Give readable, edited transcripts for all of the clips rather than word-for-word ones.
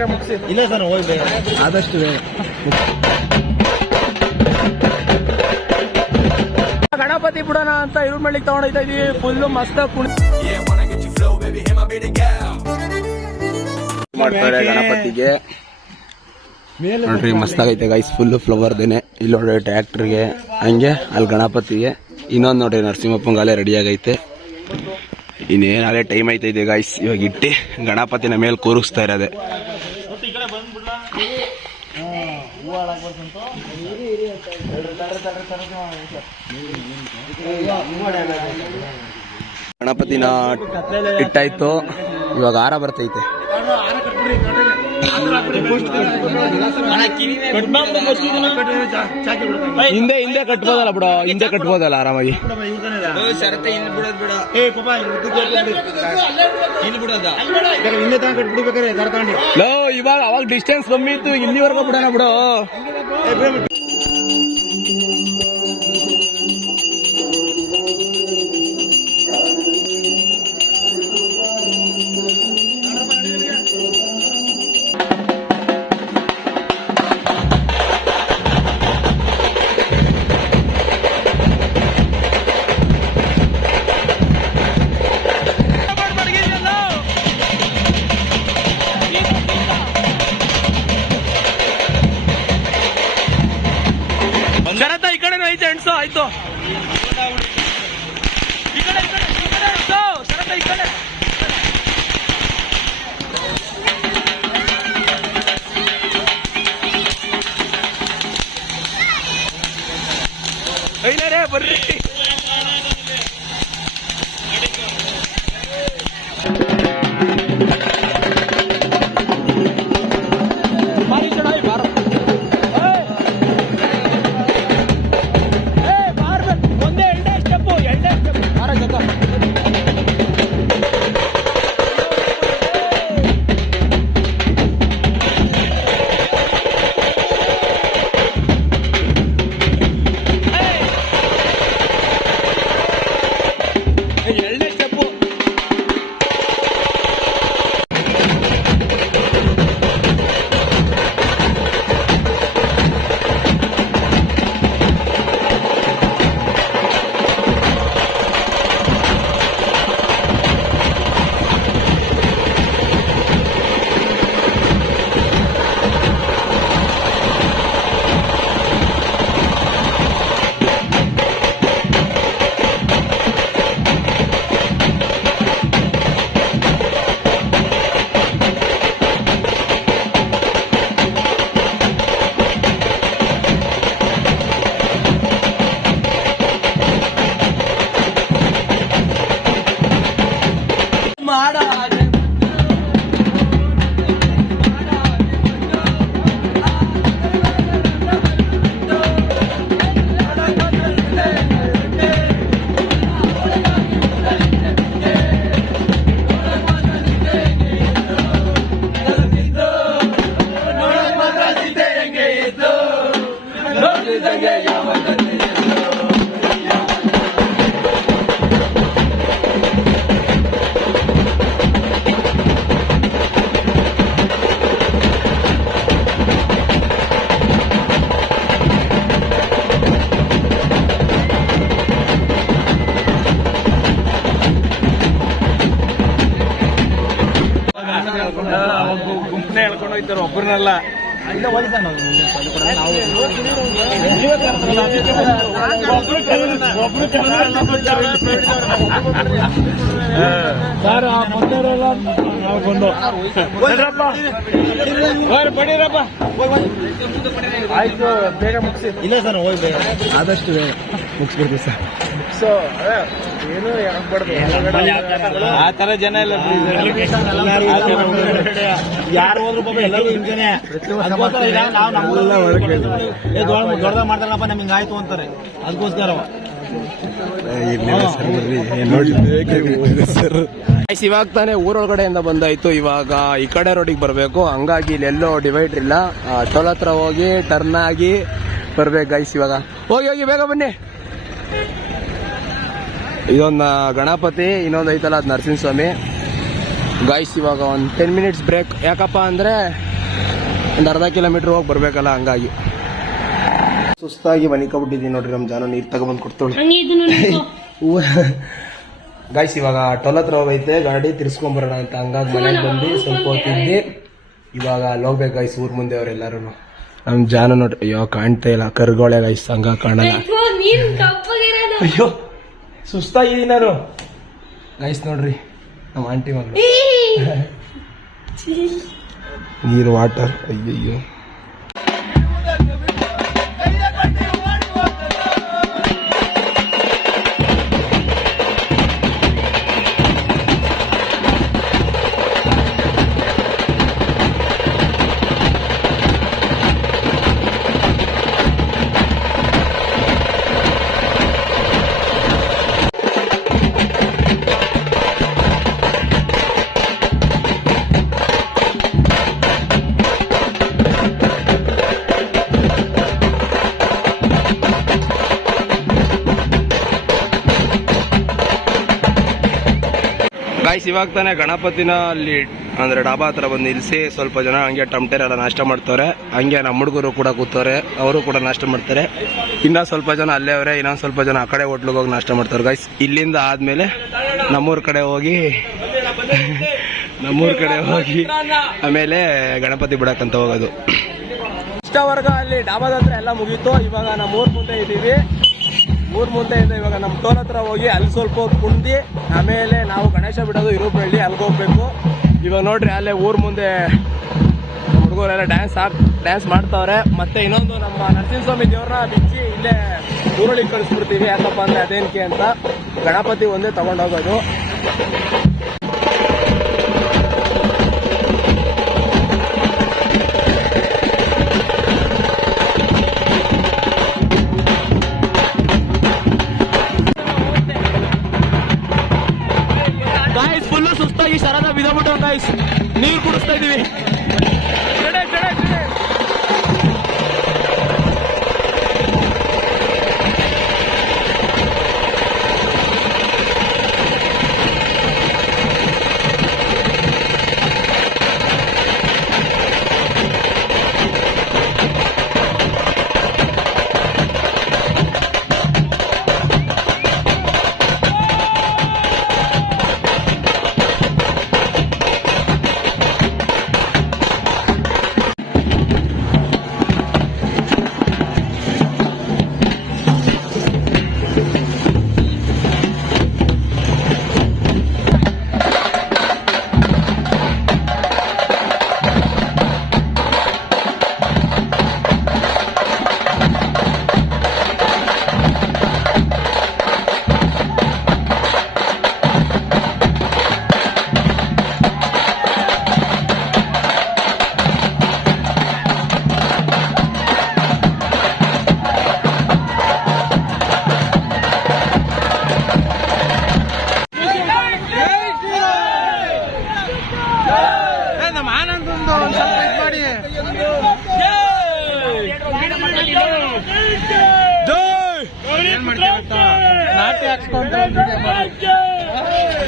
ಬೇಗ ಮುಗಿಸಿ. ಇಲ್ಲ ಸರ್ ಹೋಗಿ ಬೇಗ ಆದಷ್ಟು ಬೇಗ. ಗಣಪತಿ ಬಿಡೋಣ ಅಂತ ಇವ್ರ ಮಳ್ಳಿಗೆ ತಗೊಂಡೋಗ್ತಾ ಇದೀವಿ. ಫುಲ್ ಮಸ್ತ್ ಮಾಡ್ತಾರೆ ಗಣಪತಿಗೆ. ನೋಡ್ರಿ ಮಸ್ತ್ ಆಗೈತೆ ಗೈಸ್, ಫುಲ್ ಫ್ಲವರ್ ದೇನೆ. ಇಲ್ಲಿ ನೋಡ್ರಿ ಟ್ರ್ಯಾಕ್ಟರ್ಗೆ, ಹಂಗೆ ಅಲ್ಲಿ ಗಣಪತಿಗೆ. ಇನ್ನೊಂದು ನೋಡ್ರಿ ನರಸಿಂಹಪ್ಪಂಗಾಲೆ ರೆಡಿ ಆಗೈತೆ. ಇನ್ನೇನಾಗಲೇ ಟೈಮ್ ಐತೈತೆ ಗೈಸ್. ಇವಾಗ ಇಟ್ಟು ಗಣಪತಿನ ಮೇಲೆ ಕೂರಿಸ್ತಾ ಇರೋದೆ. ಗಣಪತಿನ ಇಟ್ಟಾಯ್ತು, ಇವಾಗ ಹಾರ ಬರ್ತೈತೆ. ಹಿಂದೆ ಹಿಂದೆ ಕಟ್ಬೋದಲ್ಲ ಬಿಡೋ, ಹಿಂದೆ ಕಟ್ಬೋದಲ್ಲ ಆರಾಮಾಗಿ. ಇವಾಗ ಅವಾಗ ಡಿಸ್ಟೆನ್ಸ್ ಕಮ್ಮಿ ಇತ್ತು, ಇಲ್ಲಿವರೆಗೂ ಬಿಡೋಣ ಬಿಡೋ. ಶರತ ಈ ಕಡೆ ಐತೆ ಎಣ್ಸು ಆಯ್ತು. ಈ ಕಡೆ ಶರತ ಈ ಕಡೆ. ಐನರೇ ಬರ್ರಿ. ಗುಂಪನೆ ಹೇಳ್ಕೊಂಡು ಹೋಗ್ತಾರೆ, ಒಬ್ಬರನ್ನೆಲ್ಲ. ಬಡೀರಪ್ಪ ಆಯ್ತು, ಬೇಗ ಮುಗಿಸಿ. ಇಲ್ಲ ಸರ್ ಹೋಗಿ ಬೇಗ ಆದಷ್ಟು ಬೇಗ ಮುಗಿಸ್ಬಿಡ್ತೀವಿ ಸರ್. ಸೊ ಏನು ಆ ತರ ಜನ ಇಲ್ಲ, ಯಾರು ಹೋದ್ರು ಪಾಪ ಎಲ್ಲರಿಗೂ ಹಿಂಗೇನೆ. ದೊಡ್ಡದಾಗ ಮಾಡ್ತಾರಪ್ಪ, ನಮ್ಗೆ ಹಿಂಗಾಯ್ತು ಅಂತಾರೆ, ಅದಕ್ಕೋಸ್ಕರ. ಇವಾಗ ತಾನೇ ಊರೊಳಗಡೆಯಿಂದ ಬಂದಾಯ್ತು. ಇವಾಗ ಈ ಕಡೆ ರೋಡಿಗೆ ಬರಬೇಕು, ಹಂಗಾಗಿ ಇಲ್ಲೆಲ್ಲೋ ಡಿವೈಡರ್ ಇಲ್ಲ. ಟೋಲ್ ಹತ್ರ ಹೋಗಿ ಟರ್ನ್ ಆಗಿ ಬರ್ಬೇಕು ಗೈಸ್. ಇವಾಗ ಹೋಗಿ ಹೋಗಿ ಬೇಗ ಬನ್ನಿ. ಇದೊಂದು ಗಣಪತಿ, ಇನ್ನೊಂದು ಐತಲ್ಲ ಅದು ನರಸಿಂಹಸ್ವಾಮಿ ಗೈಸ್. ಇವಾಗ ಒಂದು 10 minutes ಬ್ರೇಕ್. ಯಾಕಪ್ಪ ಅಂದರೆ ಒಂದು ಅರ್ಧ ಕಿಲೋಮೀಟ್ರ್ ಹೋಗಿ ಬರಬೇಕಲ್ಲ, ಹಂಗಾಗಿ ಸುಸ್ತಾಗಿ ಮನಿಕೊಬಿಟ್ಟಿದ್ದೀನಿ ನೋಡ್ರಿ. ನಮ್ಮ ಜಾನ ನೀರು ತಗೊಬಂದು ಕೊಡ್ತಾಳೆ. ಗಾಯ್ಸ್ ಇವಾಗ ಟೋಲ್ ಹತ್ರ ಹೋಗೈತೆ, ಗಾಡಿ ತಿರ್ಸ್ಕೊಂಬರೋಣ ಅಂತ, ಹಂಗಾಗಿ ಮನೆಗೆ ಬಂದು ಸ್ವಲ್ಪ ಹೊತ್ತಿದ್ದಿ. ಇವಾಗ ಅಲ್ಲಿ ಹೋಗ್ಬೇಕು ಗಾಯ್ಸ್, ಊರ್ ಮುಂದೆ ಅವರೆಲ್ಲರೂ. ನಮ್ಮ ಜಾನ ನೋಡ್ರಿ, ಅಯ್ಯೋ ಕಾಣ್ತಾ ಇಲ್ಲ, ಕರ್ಗೋಳೆ ಗಾಯ್ಸ್, ಹಂಗ ಕಾಣಲ್ಲ. ಅಯ್ಯೋ ಸುಸ್ತಾಗಿದ್ದೀನಿ ನಾನು ಗೈಸ್. ನೋಡ್ರಿ ನಮ್ಮ ಆಂಟಿ ಮಗಳು ನೀರು ವಾಟರ್. ಅಯ್ಯಯ್ಯೋ ಗಾಯ್ಸ್, ಇವಾಗ ತಾನೇ ಗಣಪತಿನ ಅಲ್ಲಿ ಅಂದ್ರೆ ಡಾಬಾ ಹತ್ರ ಬಂದು ನಿಲ್ಸಿ ಸ್ವಲ್ಪ ಜನ ಹಂಗೆ ಟಮಟೆರೆಲ್ಲ ನಾಷ್ಟ ಮಾಡ್ತಾರೆ. ಹಂಗೆ ನಮ್ಮ ಹುಡುಗರು ಕೂಡ ಕೂತವ್ರೆ, ಅವರು ಕೂಡ ನಾಷ್ಟ ಮಾಡ್ತಾರೆ. ಇನ್ನ ಸ್ವಲ್ಪ ಜನ ಅಲ್ಲೇ ಅವರೇ, ಇನ್ನೊಂದು ಸ್ವಲ್ಪ ಜನ ಆ ಕಡೆ ಹೋಟ್ಲಿಗೆ ಹೋಗಿ ನಾಷ್ಟ ಮಾಡ್ತಾರೆ ಗಾಯ್ಸ್. ಇಲ್ಲಿಂದ ಆದ್ಮೇಲೆ ನಮ್ಮೂರ್ ಕಡೆ ಹೋಗಿ ಆಮೇಲೆ ಗಣಪತಿ ಬಿಡಕ್ಕಂತ ಹೋಗೋದು. ಇಷ್ಟವರೆಗ ಅಲ್ಲಿ ಡಾಬಾದ ಹತ್ರ ಎಲ್ಲ ಮುಗೀತು. ಇವಾಗ ನಮ್ಮ ಊರ್ ಮುಂದೆ ಇದ್ದೀವಿ. ಊರ್ ಮುಂದೆಯಿಂದ ಇವಾಗ ನಮ್ಮ ಟೋಲ್ ಹತ್ರ ಹೋಗಿ ಅಲ್ಲಿ ಸ್ವಲ್ಪ ಹೊತ್ತು ಕುಂದಿ ಆಮೇಲೆ ನಾವು ಗಣೇಶ ಬಿಡೋದು ಇರುಪಳ್ಳಿ, ಅಲ್ಲಿಗೆ ಹೋಗ್ಬೇಕು. ಇವಾಗ ನೋಡ್ರಿ ಅಲ್ಲೇ ಊರ್ ಮುಂದೆ ನಮ್ಮ ಹುಡುಗರೆಲ್ಲ ಡ್ಯಾನ್ಸ್ ಮಾಡ್ತಾವ್ರೆ. ಮತ್ತೆ ಇನ್ನೊಂದು ನಮ್ಮ ನರಸಿಂಹಸ್ವಾಮಿ ದೇವ್ರನ್ನ ಬಿಚ್ಚಿ ಇಲ್ಲೇ ಊರೊಳಗೆ ಕಳಿಸ್ಬಿಡ್ತೀವಿ. ಯಾಕಪ್ಪ ಅಂದ್ರೆ ಅದೇನಕ್ಕೆ ಅಂತ ಗಣಪತಿ ಒಂದೇ ತಗೊಂಡೋಗೋದು. ಸುಸ್ತಾಗಿ ಶರದ ಬಿದ್ದಬಿಟ್ಟು ಗಾಯ್ಸ್, ನೀರು ಕುಡಿಸ್ತಾ ಇದೀವಿ.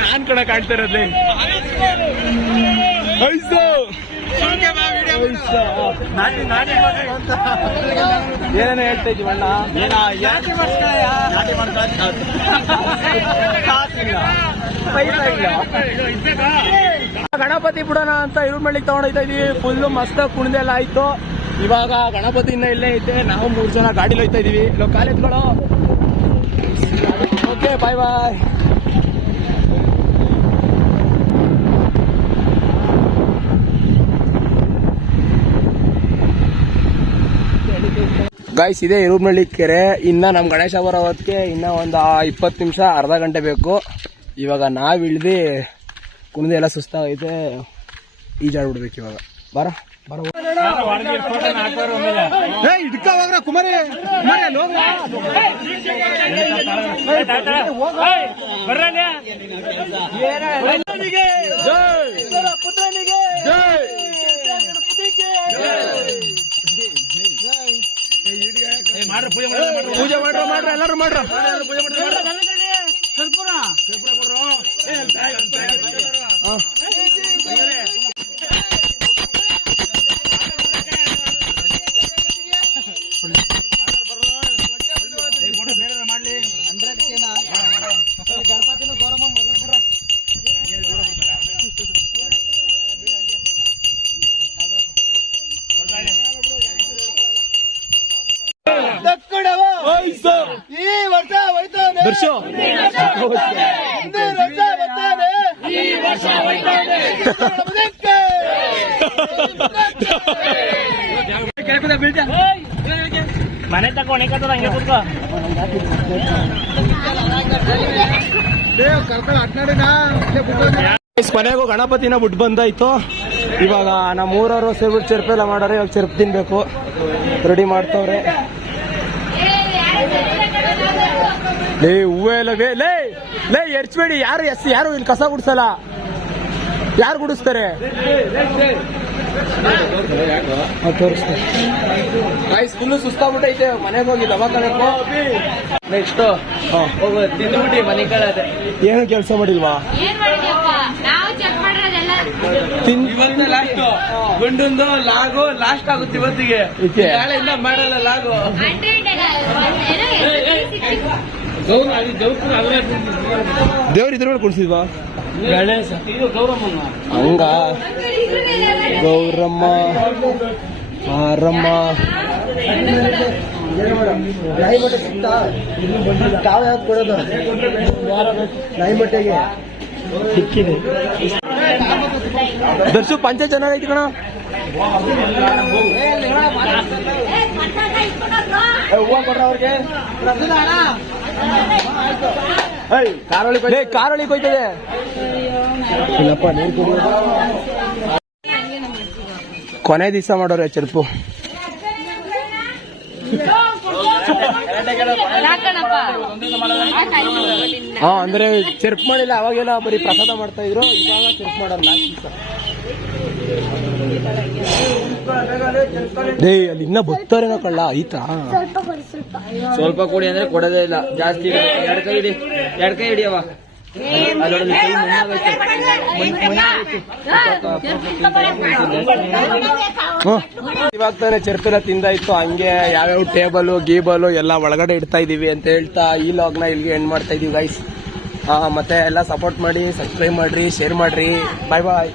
ನಾನ್ ಕೂಡ ಕಾಣ್ತಾ ಇರೋದ್ಲಿ ಏನೇನೋ ಹೇಳ್ತಾ ಇದ್ದೀವಿ ಅಣ್ಣ. ಗಣಪತಿ ಬಿಡೋಣ ಅಂತ ಇರುಮಳ್ಳಿಗೆ ತಗೊಂಡೋಗ್ತಾ ಇದೀವಿ. ಫುಲ್ ಮಸ್ತ್ ಕುಣಿದೆಲ್ಲ ಆಯ್ತು. ಇವಾಗ ಗಣಪತಿ ಇನ್ನ ಇಲ್ಲೇ ಐತೆ. ನಾವು 3 ಜನ ಗಾಡಿಲಿ ಹೋಗ್ತಾ ಇದೀವಿ. ಕಾಲೇಜ್ಗಳು. ಓಕೆ, ಬಾಯ್ ಬಾಯ್. ಗಾಯ್ಸ್, ಇದೇ ಇರುಮಳ್ಳಿ ಕೆರೆ. ಇನ್ನ ನಮ್ ಗಣೇಶ ಬರೋ ಹೊತ್ತಿಗೆ ಇನ್ನ ಒಂದು 20 ನಿಮಿಷ, ಅರ್ಧ ಗಂಟೆ ಬೇಕು. ಇವಾಗ ನಾವ್ ಇಳ್ದು ಕುಣಿದು ಎಲ್ಲ ಸುಸ್ತಾಗೈತೆ, ಈಜಾಡ್ಬಿಡ್ಬೇಕು ಇವಾಗ. ಬರ ಕುಮಾರಿ ಪೂಜೆ ಮಾಡ್ರ ಎಲ್ಲಾರು ಮಾಡ್ರ. ಇದು ಮನೆ ತಗೊಂಡು ಹಂಗೆ ಕುತ್ಕೋ ಕೊನೆಗೂ ಗಣಪತಿನ ಬಿಟ್ಟು ಬಂದಾಯ್ತು. ಇವಾಗ ನಮ್ಮ ಊರವರು ಸೇರ್ಬಿಟ್ಟು ಚೆರ್ಪೆ ಎಲ್ಲ ಮಾಡೋರೆ. ಇವಾಗ ಚೆರ್ಪ್ ತಿನ್ಬೇಕು, ರೆಡಿ ಮಾಡ್ತವ್ರೆ. ಲೇ ಹೂವೇ ಎಲ್ಲ ಲೇ ಲೇ ಎರ್ಚ್ಬೇಡಿ. ಯಾರು ಇಲ್ಲಿ ಕಸ ಗುಡಿಸಲ್ಲ. ಯಾರು ಗುಡಿಸ್ತಾರೆ? ಫುಲ್ಲು ಸುಸ್ತಾಗ್ಬಿಟ್ಟೈತೆ. ಮನೆಗೆ ಹೋಗಿ ದವಾಖಾನೆಗೆ ನೆಕ್ಸ್ಟ್ ತಿಂದ್ಬಿಟ್ಟು ಮನೆ ಕಡೆ ಏನು ಕೆಲಸ ಮಾಡಿಲ್ವಾ? ಇವತ್ತು ಲಾಸ್ಟ್ ಗುಂಡೊಂದು ಲಾಗು ಲಾಸ್ಟ್ ಆಗುತ್ತೆ ಇವತ್ತಿಗೆ. ನಾಳೆಯಿಂದ ಮಾಡಲ್ಲ ಲಾಗು. ದೇವ್ರ ಇದ್ರ ಮೇಲೆ ಕುಣಿಸಿದ್ವಾ? ಗಣೇಶ ಹಂಗ ಗೌರಮ್ಮ ಆರಮ್ಮ ಕೊಡೋದು ನಾಯಿ ಬಟ್ಟೆಗೆ ಸಿಕ್ಕಿದೆ. ದರ್ಶು ಪಂಚ ಚೆನ್ನಾಗೈತಿ ಕಣ. ಹೂವ ಕೊಡ್ರ ಅವ್ರಿಗೆ. ಕಾರೊಳಿ ಕೊಯ್ತದೆ. ಇಲ್ಲಪ್ಪ ನೀರು ಕುಡಿಯೋದು. ಕೊನೆ ದಿವಸ ಮಾಡೋರೆ ಚೆರುಪು. ಹಾ ಅಂದ್ರೆ ಚೆರುಪ್ ಮಾಡಿಲ್ಲ. ಅವಾಗೆಲ್ಲ ಬರೀ ಪ್ರಸಾದ ಮಾಡ್ತಾ ಇದ್ರು. ಇವಾಗ ಚೆರುಪ್ ಮಾಡೋರು ಲಾಸ್ಟ್ ದಿವಸ. ಅಲ್ಲಿ ಇನ್ನ ಬರ್ತಾರೇನೋ ಕಳ್ಳ ಆಯ್ತಾ? ಸ್ವಲ್ಪ ಕೊಡಿ ಅಂದ್ರೆ ಕೊಡೋದೇ ಇಲ್ಲ. ಜಾಸ್ತಿ ಎರಡು ಕೈ ಹಿಡಿಯವ. ಇವಾಗ ತಾನೆ ಚೆರುಪೆಲ್ಲ ತಿಂದಾಯ್ತು. ಹಂಗೆ ಯಾವ್ಯಾವ ಟೇಬಲ್ ಗೀಬಲ್ ಎಲ್ಲ ಒಳಗಡೆ ಇಡ್ತಾ ಇದೀವಿ ಅಂತ ಹೇಳ್ತಾ ಈ ಲಾಗ್ನ ಇಲ್ಲಿಗೆ ಎಂಡ್ ಮಾಡ್ತಾ ಇದೀವಿ ಗೈಸ್. ಮತ್ತೆ ಎಲ್ಲ ಸಪೋರ್ಟ್ ಮಾಡಿ, ಸಬ್ಸ್ಕ್ರೈಬ್ ಮಾಡ್ರಿ, ಶೇರ್ ಮಾಡ್ರಿ. ಬಾಯ್ ಬಾಯ್.